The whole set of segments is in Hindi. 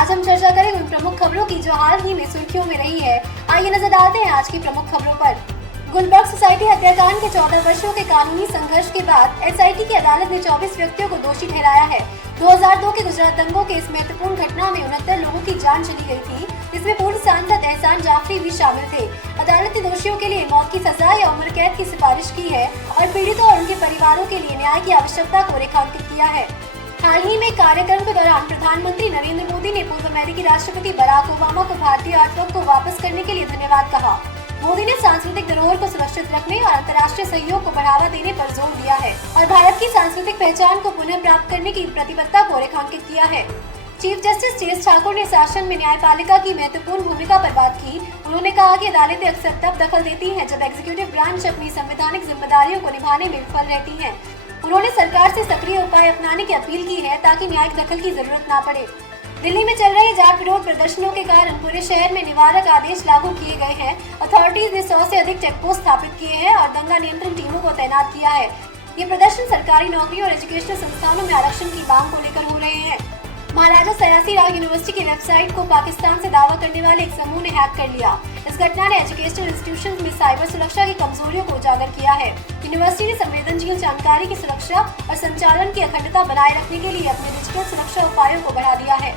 आज हम चर्चा करेंगे उन प्रमुख खबरों की जो हाल ही में सुर्खियों में रही है। आइए नजर डालते हैं आज की प्रमुख खबरों पर। गुलबर्ग सोसाइटी हत्याकांड के 14 वर्षों के कानूनी संघर्ष के बाद एसआईटी की अदालत ने 24 व्यक्तियों को दोषी ठहराया है। 2002 के गुजरात दंगों के इस महत्वपूर्ण घटना में 69 लोगों की जान चली गई थी, जिसमें पूर्व सांसद एहसान जाफरी भी शामिल थे। अदालत ने दोषियों के लिए मौत की सजा या उम्र कैद की सिफारिश की है और पीड़ितों और उनके परिवारों के लिए न्याय की आवश्यकता को रेखांकित किया है। हाल ही में कार्यक्रम के दौरान प्रधानमंत्री नरेंद्र मोदी ने पूर्व अमेरिकी राष्ट्रपति बराक ओबामा को भारतीय आर्टवर्क को वापस करने के लिए धन्यवाद कहा। मोदी ने सांस्कृतिक धरोहर को सुरक्षित रखने और अंतर्राष्ट्रीय सहयोग को बढ़ावा देने पर जोर दिया है और भारत की सांस्कृतिक पहचान को पुनः प्राप्त करने की प्रतिबद्धता को रेखांकित किया है। Chief justice T.S.. ठाकुर ने शासन में न्यायपालिका की महत्वपूर्ण भूमिका पर बात की। उन्होंने कहा कि अदालतें अक्सर तब दखल देती हैं जब एग्जीक्यूटिव ब्रांच अपनी संवैधानिक जिम्मेदारियों को निभाने में विफल रहती है। उन्होंने सरकार से सक्रिय उपाय अपनाने की अपील की है ताकि न्यायिक दखल की जरूरत न पड़े। दिल्ली में चल रहे जाट विरोध प्रदर्शनों के कारण पूरे शहर में निवारक आदेश लागू किए गए हैं। अथॉरिटीज ने 100 से अधिक चेकपोस्ट स्थापित किए हैं और दंगा नियंत्रण टीमों को तैनात किया है। ये प्रदर्शन सरकारी नौकरी और एजुकेशनल संस्थानों में आरक्षण की मांग को लेकर हो रहे हैं। महाराजा सयासी राव यूनिवर्सिटी की वेबसाइट को पाकिस्तान से दावा करने वाले एक समूह ने हैक कर लिया। इस घटना ने एजुकेशनल इंस्टीट्यूशंस में साइबर सुरक्षा की कमजोरियों को उजागर किया है। यूनिवर्सिटी ने संवेदनशील जानकारी की सुरक्षा और संचालन की अखंडता बनाए रखने के लिए अपने डिजिटल सुरक्षा उपायों को बढ़ा दिया है।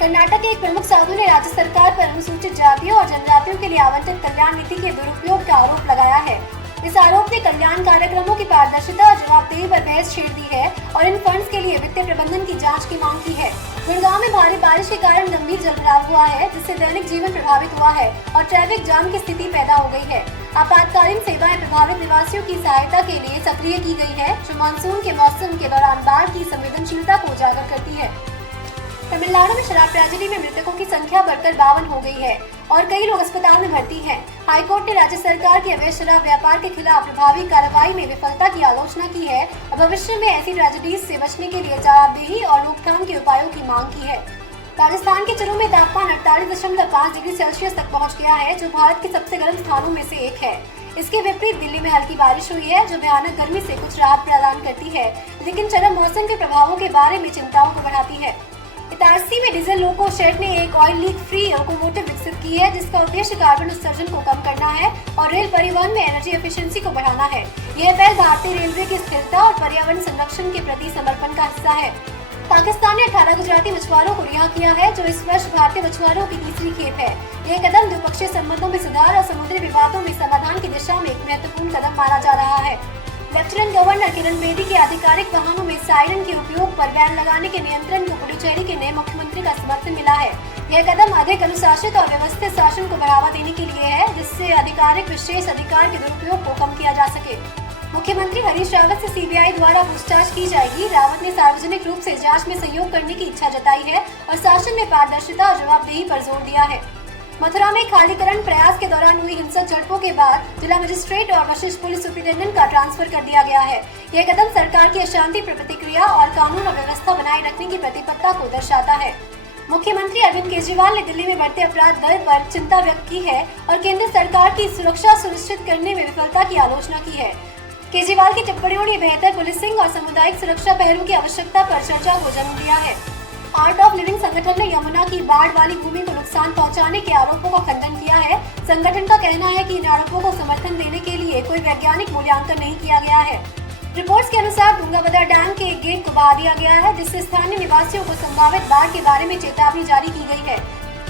कर्नाटक के एक प्रमुख साधु ने राज्य सरकार पर अनुसूचित जातियों और जनजातियों के लिए आवंटित कल्याण निधि के दुरुपयोग का आरोप लगाया है। इस आरोप ने कल्याण कार्यक्रमों की पारदर्शिता और जवाबदेही पर बहस छेड़ दी है और इन फंड्स के लिए वित्तीय प्रबंधन की जांच की मांग की है। गुड़गांव में भारी बारिश के कारण गंभीर जलभराव हुआ है, जिससे दैनिक जीवन प्रभावित हुआ है और ट्रैफिक जाम की स्थिति पैदा हो गई है। आपातकालीन सेवाएं प्रभावित निवासियों की सहायता के लिए सक्रिय की गई है, जो मानसून के मौसम के दौरान बाढ़ की संवेदनशीलता को उजागर करती है। तमिलनाडु में शराब ट्रेजेडी में मृतकों की संख्या बढ़कर 52 हो गई है और कई लोग अस्पताल में भर्ती हैं। हाईकोर्ट ने राज्य सरकार के अवैध शराब व्यापार के खिलाफ प्रभावी कार्रवाई में विफलता की आलोचना की है और भविष्य में ऐसी ट्रेजेडीज से बचने के लिए जवाबदेही और रोकथाम के उपायों की मांग की है। राजस्थान के चुरू में तापमान 48.5 डिग्री सेल्सियस तक पहुँच गया है, जो भारत के सबसे गर्म स्थानों में से एक है। इसके विपरीत दिल्ली में हल्की बारिश हुई है, जो भयानक गर्मी से कुछ राहत प्रदान करती है, लेकिन चरम मौसम के प्रभावों के बारे में चिंताओं को बढ़ाती है। इटारसी में डीजल लोको शेड ने एक ऑयल लीक फ्री लोकोमोटिव विकसित की है, जिसका उद्देश्य कार्बन उत्सर्जन को कम करना है और रेल परिवहन में एनर्जी एफिशिएंसी को बढ़ाना है। यह पहल भारतीय रेलवे की स्थिरता और पर्यावरण संरक्षण के प्रति समर्पण का हिस्सा है। पाकिस्तान ने 18 गुजराती मछुआरों को रिहा किया है, जो इस वर्ष भारतीय मछुआरों की तीसरी खेप है। यह कदम द्विपक्षीय संबंधों में सुधार और समुद्री विवादों में समाधान की दिशा में एक महत्वपूर्ण कदम माना जा रहा है। लेफ्टिनेंट गवर्नर किरण बेदी के आधिकारिक वाहनों में सायरन के उपयोग पर बैन लगाने के नियंत्रण को पुडुचेरी के नए मुख्यमंत्री का समर्थन मिला है। यह कदम अधिक अनुशासित और व्यवस्थित शासन को बढ़ावा देने के लिए है, जिससे आधिकारिक विशेष अधिकार के दुरुपयोग को कम किया जा सके। मुख्यमंत्री हरीश रावत से सीबीआई द्वारा पूछताछ की जाएगी। रावत ने सार्वजनिक रूप से जांच में सहयोग करने की इच्छा जताई है और शासन में पारदर्शिता और जवाबदेही पर जोर दिया है। मथुरा में खालीकरण प्रयास के दौरान हुई हिंसक झड़पों के बाद जिला मजिस्ट्रेट और वरिष्ठ पुलिस सुपरिटेंडेंट का ट्रांसफर कर दिया गया है। यह कदम सरकार की अशांति पर प्रतिक्रिया और कानून और व्यवस्था बनाए रखने की प्रतिबद्धता को दर्शाता है। मुख्यमंत्री अरविंद केजरीवाल ने दिल्ली में बढ़ते अपराध दर पर चिंता व्यक्त की है और केंद्र सरकार की सुरक्षा सुनिश्चित करने में विफलता की आलोचना की है। केजरीवाल की टिप्पणियों ने बेहतर पुलिसिंग और सामुदायिक सुरक्षा पहलू की आवश्यकता पर चर्चा को जन्म दिया है। आर्ट ऑफ लिविंग संगठन ने यमुना की बाढ़ वाली भूमि को नुकसान पहुंचाने के आरोपों का खंडन किया है। संगठन का कहना है कि इन आरोपों को समर्थन देने के लिए कोई वैज्ञानिक मूल्यांकन नहीं किया गया है। रिपोर्ट्स के अनुसार तुंगभद्रा डैम के एक गेट को बहा दिया गया है, जिससे स्थानीय निवासियों को संभावित बाढ़ के बारे में चेतावनी जारी की गई है।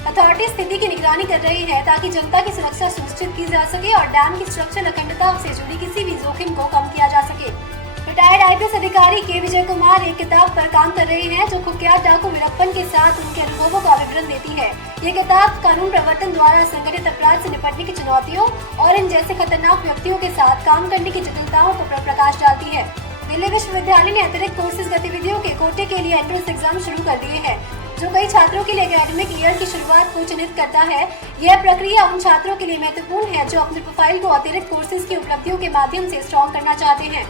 अथॉरिटी स्थिति की निगरानी कर रही है ताकि जनता की सुरक्षा सुनिश्चित की जा सके और डैम की स्ट्रक्चरल अखंडता से जुड़ी किसी भी जोखिम को कम किया जा सके। रिटायर्ड आईपीएस अधिकारी के विजय कुमार एक किताब पर काम कर रहे हैं, जो कुख्यात डाकू वीरप्पन के साथ उनके अनुभवों का विवरण देती है। ये किताब कानून प्रवर्तन द्वारा संगठित अपराध से निपटने की चुनौतियों और इन जैसे खतरनाक व्यक्तियों के साथ काम करने की जटिलताओं को प्रकाश डालती है। दिल्ली विश्वविद्यालय ने अतिरिक्त कोर्सेज गतिविधियों के कोटे के लिए एंट्रेंस एग्जाम शुरू कर दिए हैं, जो कई छात्रों के लिए एकेडमिक ईयर की शुरुआत को चिन्हित करता है। यह प्रक्रिया उन छात्रों के लिए महत्वपूर्ण है जो अपने प्रोफाइल को अतिरिक्त कोर्सेज की उपलब्धियों के माध्यम से स्ट्रॉन्ग करना चाहते हैं।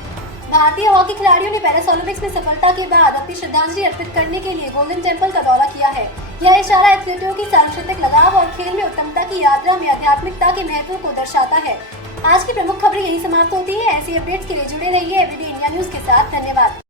भारतीय हॉकी खिलाड़ियों ने पैरिस ओलंपिक्स में सफलता के बाद अपनी श्रद्धांजलि अर्पित करने के लिए गोल्डन टेम्पल का दौरा किया है। यह इशारा एथलीटों की सांस्कृतिक लगाव और खेल में उत्तमता की यात्रा में आध्यात्मिकता के महत्व को दर्शाता है। आज की प्रमुख खबरें यही समाप्त होती है। ऐसी अपडेट्स के लिए जुड़े रहिए एवरीडे इंडिया न्यूज के साथ। धन्यवाद।